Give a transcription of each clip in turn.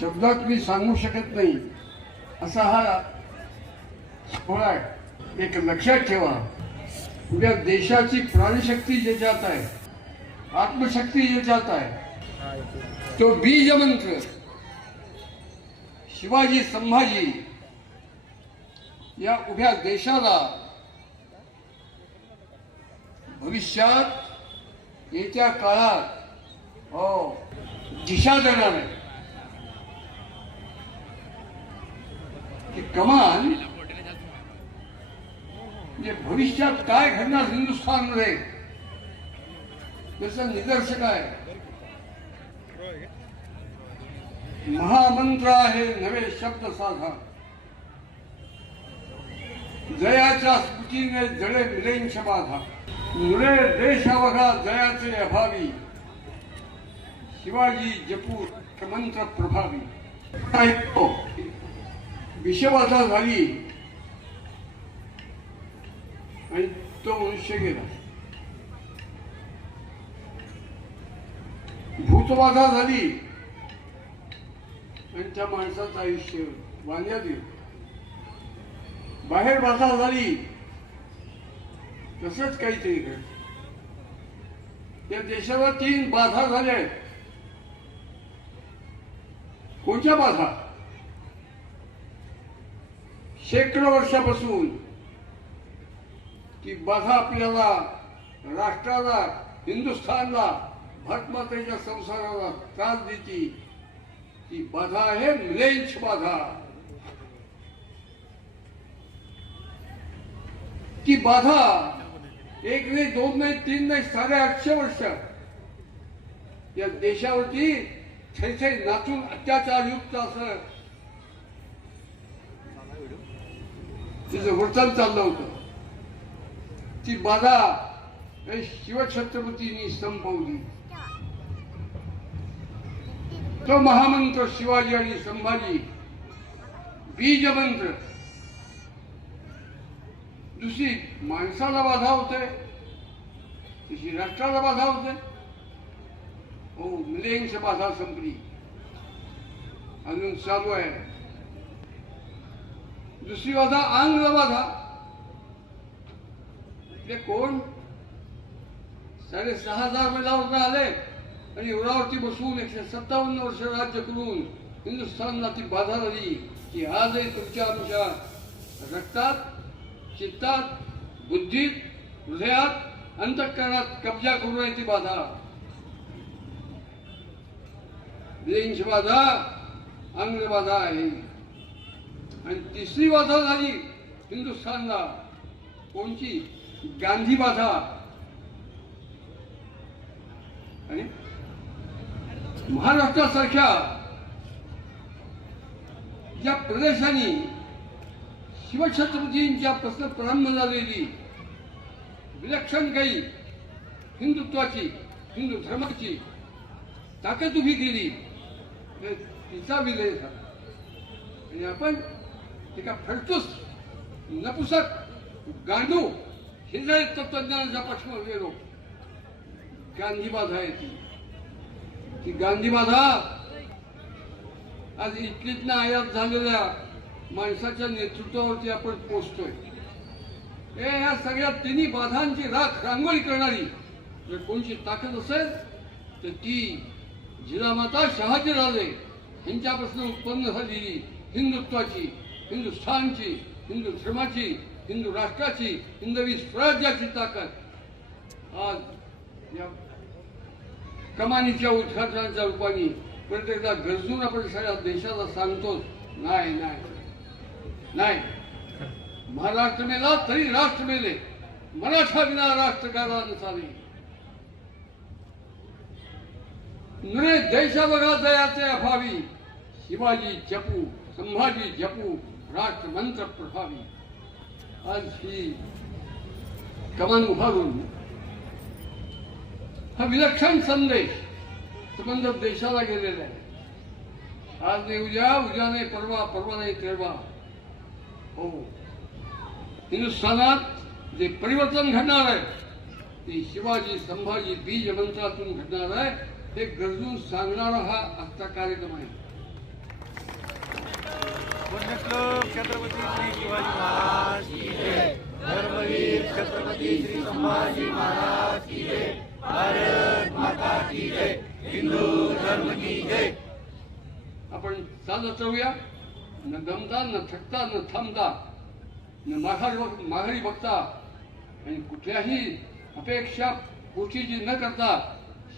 शब्दात मी सांगू शकत नाही असा हा सोहळा आहे. एक लक्षात ठेवा, उद्या देशाची प्राणशक्ती ज्याच्यात आहे, आत्मशक्ती ज्याच्यात आहे, तो बीज मंत्र शिवाजी संभाजी या उभ्या देशाला भविष्यात येत्या काळात दिशा देणार आहे. की कमान म्हणजे भविष्यात काय घडणार हिंदुस्थानमध्ये त्याचं निदर्शक आहे. महामंत्र आहे नवे शब्द साधा, जयाच्या स्फुटीने जळे मिलेंच बाधा, मुळे देश अवघा जयाचे अभावी, शिवाजी जपू मंत्र प्रभावी. विषबाधा झाली आणि तो मनुष्य गेला. भूतबाधा झाली आणि त्या माणसाचं आयुष्य वांग्यात गेलं. बाहेर बाधा झाली तसंच काहीतरी घडलं. या देशाला 3 बाधा झाल्या आहेत. कोणत्या बाधा? शेकडो वर्षापासून ती बाधा आपल्याला, राष्ट्राला, हिंदुस्थानला, भारतमातेच्या संसाराला त्रास देती. ती बाधा आहे मिलेंच बाधा. ती बाधा 1 नाही, 2 नाही, 3 नाही, 850 वर्ष या देशावरती थैथे नाचून अत्याचार युक्त असं तिचं वर्तन चाललं होतं. ती बाधा शिवछत्रपतींनी संपवली. तो महामंत्र शिवाजी आणि संभाजी, बीज मंत्र. दुसरी माणसाला बाधा होते, दुसरी राष्ट्राला बाधा होते. हो, मिलेंच बाधा संपली, अजून चालू आहे. दुसरी बाधा आंग्ल बाधा. ते कोण 6,500 मैलावरून आले आणि उरावरती बसून 157 वर्ष राज्य करून हिंदुस्थानला ती बाधा झाली की आजही तुमच्या आमच्या रक्तात, चित्तात, बुद्धीत, हृदयात, अंतःकरणात कब्जा करून आहे ती बाधा. मिलेंच बाधा आंग्ल बाधा आहे. आणि तिसरी बाधा झाली हिंदुस्थानला कोणची? गांधी बाधा. आणि महाराष्ट्रासारख्या या प्रदेशांनी शिवछत्रपतींच्या पासून प्रारंभ झालेली विलक्षण काही हिंदुत्वाची, हिंदू धर्माची ताकद उभी केली, तिचा विलय झाला. आणि आपण एका फडतूस, नपुसक, गांडू हे तत्वज्ञानाच्या पाठीमागे गेलो. गांधी बाधा आहे ती गांधी बाधा आज इटलीतनं आयात झालेल्या माणसाच्या नेतृत्वावरती आपण पोचतोय. या सगळ्या 3 बाधांची राख रांगोळी करणारी जर कोणची ताकद असेल तर ती जिजामाता शहाजीराजे यांच्यापासून उत्पन्न झालेली हिंदुत्वाची, हिंदुस्थानची, हिंदू धर्माची, हिंदू राष्ट्राची, हिंदवी स्वराज्याची ताकद आज या कमानीच्या उद्घाटनाच्या रूपाने प्रत्येकदा गरजून आपण सगळ्या देशाला सांगतो. नाही नाही नाही, महाराष्ट्र मेला तरी राष्ट्र मेले, मराठा विना राष्ट्रकारा नसावे. नुरे देशा बघा जयाचे अभावी, शिवाजी जपू संभाजी जपू राष्ट्र मंत्र प्रभावी. आज ही कमान उभारून हा विलक्षण संदेश संबंध देशाला गेलेला आहे. आज नाही उद्या, उद्या नाही परवा, परवा नाही तेरवा. हो, हिंदुस्थानात जे परिवर्तन घडणार आहे ते शिवाजी संभाजी बीज मंत्रातून घडणार आहे. हे गरजून सांगणारा हा आजचा कार्यक्रम आहे. पुण्यश्लोक छत्रपती श्री शिवाजी महाराज की जय. धर्मवीर छत्रपती श्री संभाजी महाराज की जय. भारत माता की जय. हिंदू धर्म की जय. आपण चालत राहूया, न दमता न थकता न थांबता न माघारी बघता आणि कुठल्याही अपेक्षा गोष्टीची न करता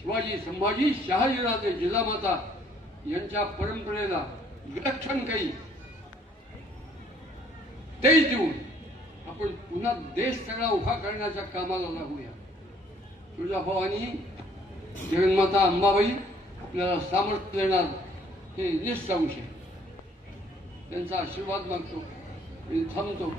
शिवाजी संभाजी शहाजीराजे जिजामाता यांच्या परंपरेला विलक्षण काही तेज देऊन आपण पुन्हा देश सगळा उभा करण्याच्या कामाला लागूया. तुळजाभवानी जगन्माता अंबाबाई आपल्याला सामर्थ्य देणार हे निस्संशय. त्यांचा आशीर्वाद मागतो आणि थांबतो.